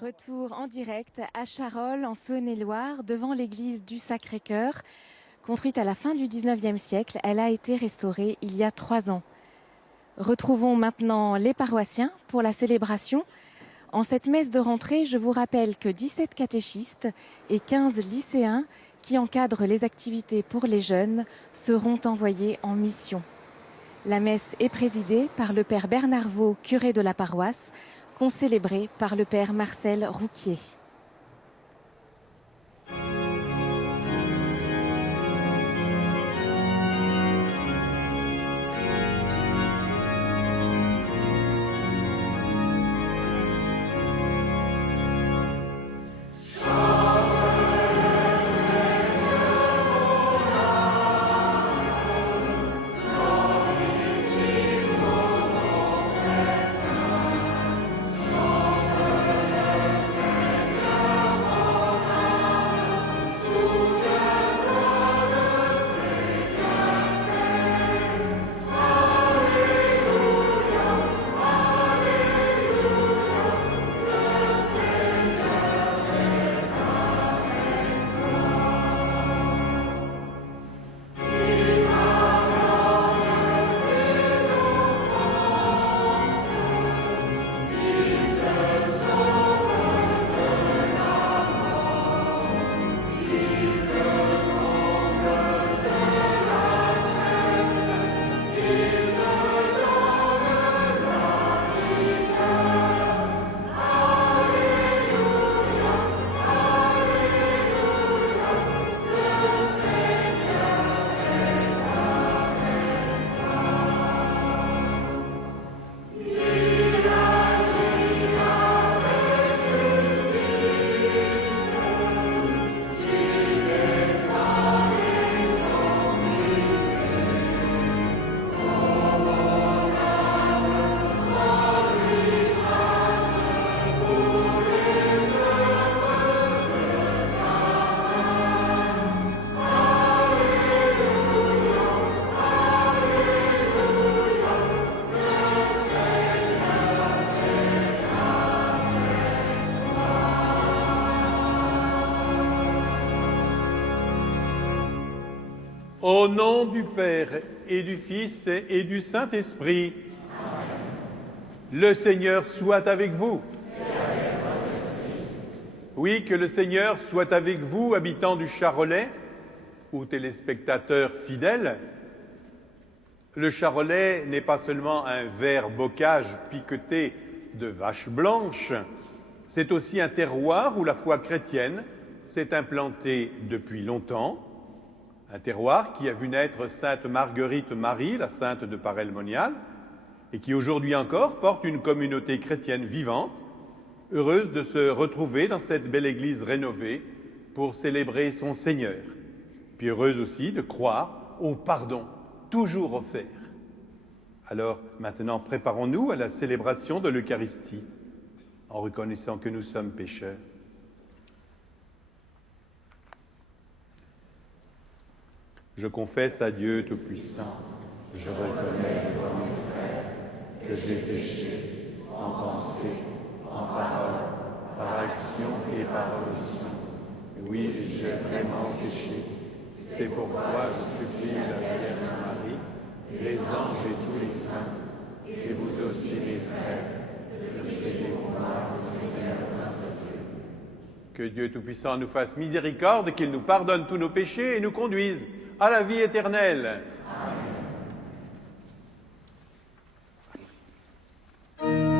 Retour en direct à Charolles, en Saône-et-Loire, devant l'église du Sacré-Cœur. Construite à la fin du 19e siècle, elle a été restaurée il y a 3 ans. Retrouvons maintenant les paroissiens pour la célébration. En cette messe de rentrée, je vous rappelle que 17 catéchistes et 15 lycéens qui encadrent les activités pour les jeunes seront envoyés en mission. La messe est présidée par le père Bernard Vaux, curé de la paroisse, concélébré par le père Marcel Rouquier. Au nom du Père et du Fils et du Saint-Esprit, le Seigneur soit avec vous. Oui, que le Seigneur soit avec vous, habitants du Charolais ou téléspectateurs fidèles. Le Charolais n'est pas seulement un vert bocage piqueté de vaches blanches, c'est aussi un terroir où la foi chrétienne s'est implantée depuis longtemps. Un terroir qui a vu naître Sainte Marguerite Marie, la sainte de Paray-le-Monial, et qui aujourd'hui encore porte une communauté chrétienne vivante, heureuse de se retrouver dans cette belle église rénovée pour célébrer son Seigneur, puis heureuse aussi de croire au pardon toujours offert. Alors maintenant, préparons-nous à la célébration de l'Eucharistie, en reconnaissant que nous sommes pécheurs. Je confesse à Dieu Tout-Puissant, je reconnais devant mes frères que j'ai péché en pensée, en parole, par action et par omission. Oui, j'ai vraiment péché. C'est pourquoi je supplie la Vierge Marie, les anges et tous les saints, et vous aussi mes frères, de prier pour moi, Seigneur notre Dieu. Que Dieu Tout-Puissant nous fasse miséricorde, qu'il nous pardonne tous nos péchés et nous conduise à la vie éternelle. Amen.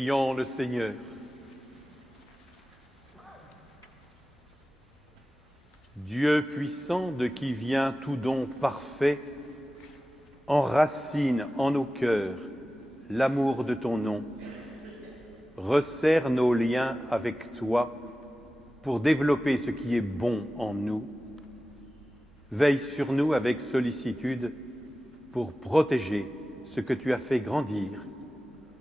Prions le Seigneur. Dieu puissant, de qui vient tout don parfait, enracine en nos cœurs l'amour de ton nom. Resserre nos liens avec toi pour développer ce qui est bon en nous. Veille sur nous avec sollicitude pour protéger ce que tu as fait grandir.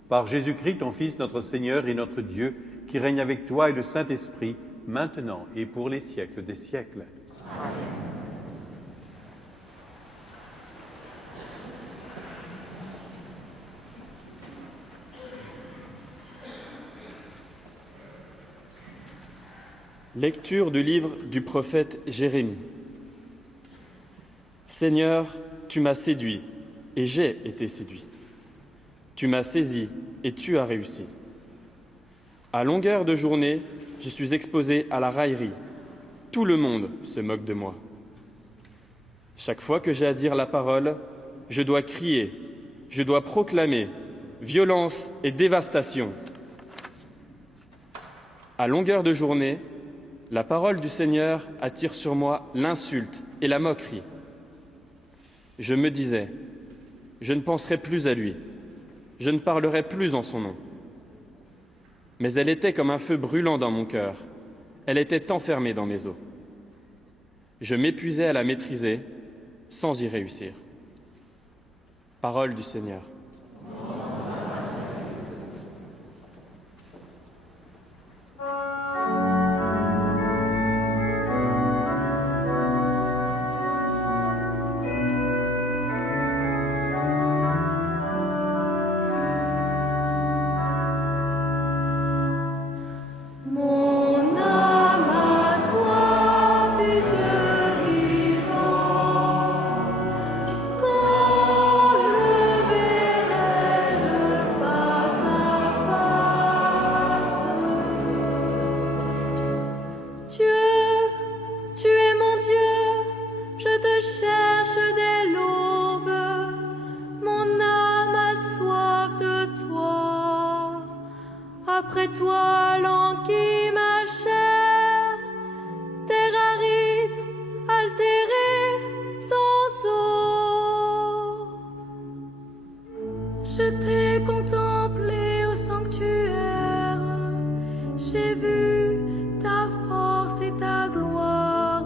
Par Jésus-Christ, ton Fils, notre Seigneur et notre Dieu, qui règne avec toi et le Saint-Esprit, maintenant et pour les siècles des siècles. Amen. Lecture du livre du prophète Jérémie. Seigneur, tu m'as séduit et j'ai été séduit. Tu m'as saisi et tu as réussi. À longueur de journée, je suis exposé à la raillerie. Tout le monde se moque de moi. Chaque fois que j'ai à dire la parole, je dois crier, je dois proclamer violence et dévastation. À longueur de journée, la parole du Seigneur attire sur moi l'insulte et la moquerie. Je me disais, je ne penserai plus à lui, je ne parlerai plus en son nom. Mais elle était comme un feu brûlant dans mon cœur, elle était enfermée dans mes os. Je m'épuisais à la maîtriser sans y réussir. Parole du Seigneur. Après toi, languit ma chair, terre aride, altérée, sans eau. Je t'ai contemplé au sanctuaire, j'ai vu ta force et ta gloire.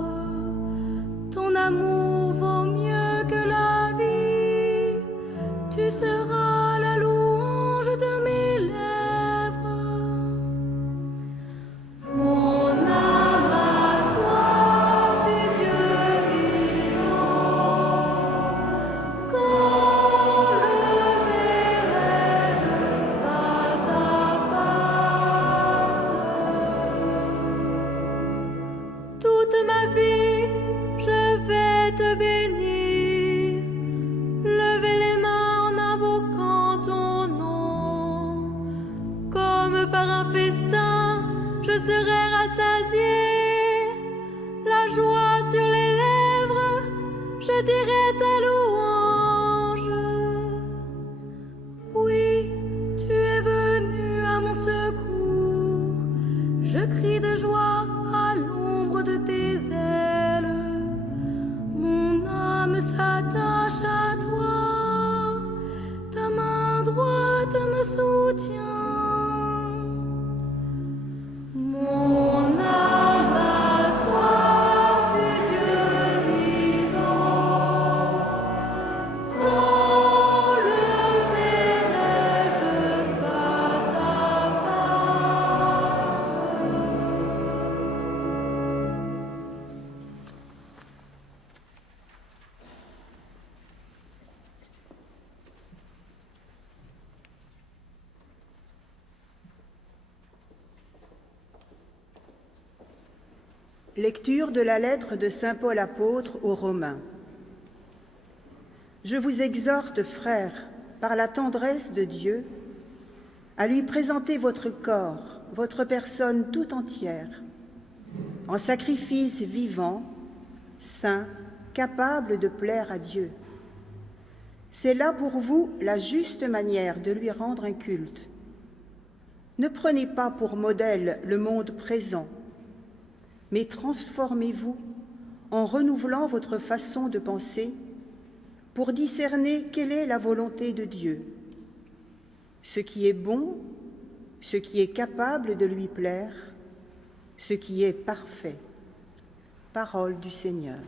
Ton amour vaut mieux que la vie, tu seras la louange de mes lèvres. Lecture de la lettre de saint Paul apôtre aux Romains. Je vous exhorte, frères, par la tendresse de Dieu, à lui présenter votre corps, votre personne tout entière, en sacrifice vivant, saint, capable de plaire à Dieu. C'est là pour vous la juste manière de lui rendre un culte. Ne prenez pas pour modèle le monde présent, mais transformez-vous en renouvelant votre façon de penser pour discerner quelle est la volonté de Dieu, ce qui est bon, ce qui est capable de lui plaire, ce qui est parfait. Parole du Seigneur.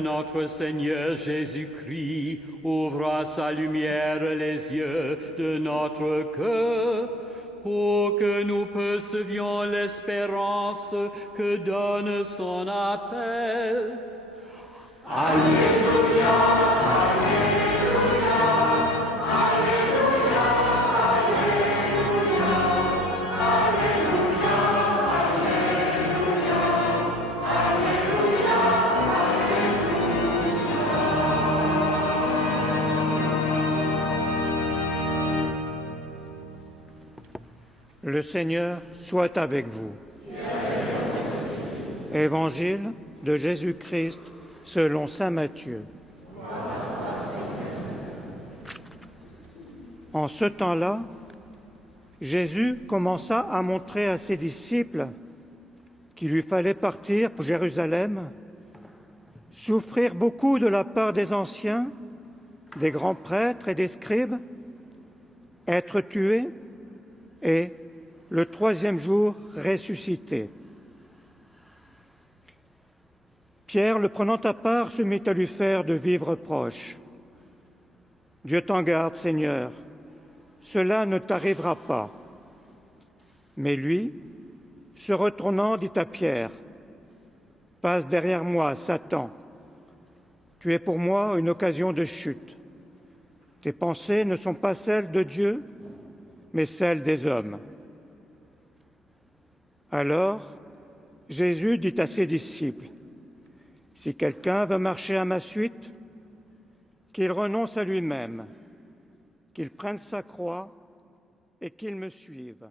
Notre Seigneur Jésus-Christ ouvre à sa lumière les yeux de notre cœur pour que nous percevions l'espérance que donne son appel. Alléluia, Alléluia, Alléluia, Alléluia, Alléluia, Alléluia, Alléluia. Le Seigneur soit avec vous. Évangile de Jésus-Christ selon saint Matthieu. En ce temps-là, Jésus commença à montrer à ses disciples qu'il lui fallait partir pour Jérusalem, souffrir beaucoup de la part des anciens, des grands prêtres et des scribes, être tué et le troisième jour ressuscité. Pierre, le prenant à part, se mit à lui faire de vives reproches. « Dieu t'en garde, Seigneur, cela ne t'arrivera pas. » Mais lui, se retournant, dit à Pierre, « Passe derrière moi, Satan. Tu es pour moi une occasion de chute. Tes pensées ne sont pas celles de Dieu, mais celles des hommes. » Alors, Jésus dit à ses disciples, « Si quelqu'un veut marcher à ma suite, qu'il renonce à lui-même, qu'il prenne sa croix et qu'il me suive.